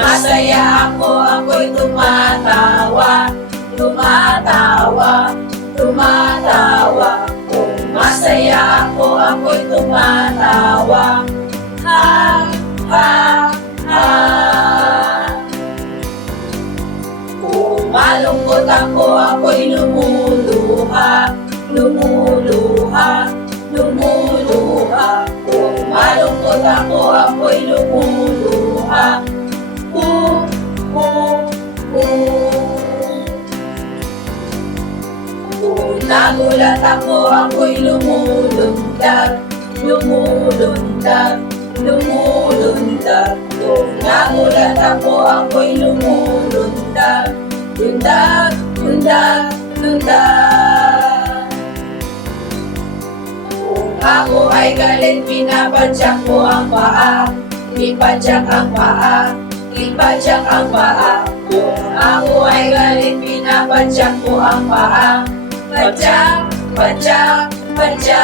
masaya ako, ako'y tumatawa, tumatawa, tumatawa. Kung masaya ako, ako'y tumatawa. Ha, ha, ha. Kung malungkot ako, ako'y lumuluha, lumuluha, lumuluha. Kung malungkot ako, ako'y lumuluha. Kung nagulat ako, ako'y lumulundag, lumulundag, lumulundag. Kung nagulat ako, ako'y lumulundag, lundag, lundag, lundag. Kung ako ay galit, pinapadyak ko ang paa, ipadyak ang paa, ipadyak ang paa. Kung ako ay galit, pinapadyak ko ang paa, padyak, padyak, padyak.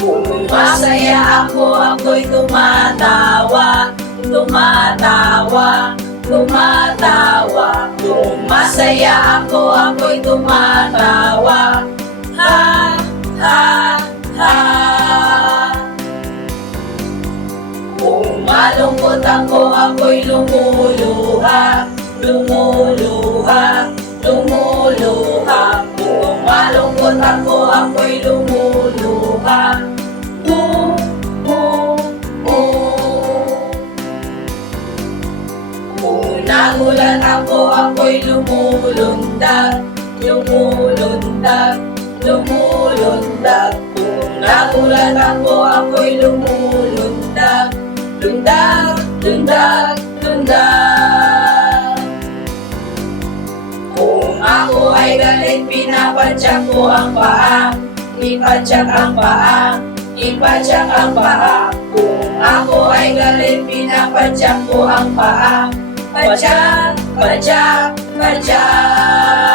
Kung masaya ako, ako'y tumatawa, tumatawa, tumatawa. Kung masaya ako, ako'y tumatawa. Ha, ha, ha. Kung malungkot ako, ako'y lumuluha, lumuluha, lumuluha. Kung malungkot ako, ako'y lumuluha. Kung nagulat ako, ako'y lumulundag, lumulundag, lumulundag. Kung nagulat ako, ako'y lumulundag, lundag, lundag, lundag. Kung ako ay galit, pinapadyak ko ang paa, ipadyak ang paa, ipadyak ang paa. Kung ako ay galit, pinapadyak ko ang paa, padyak, padyak, padyak.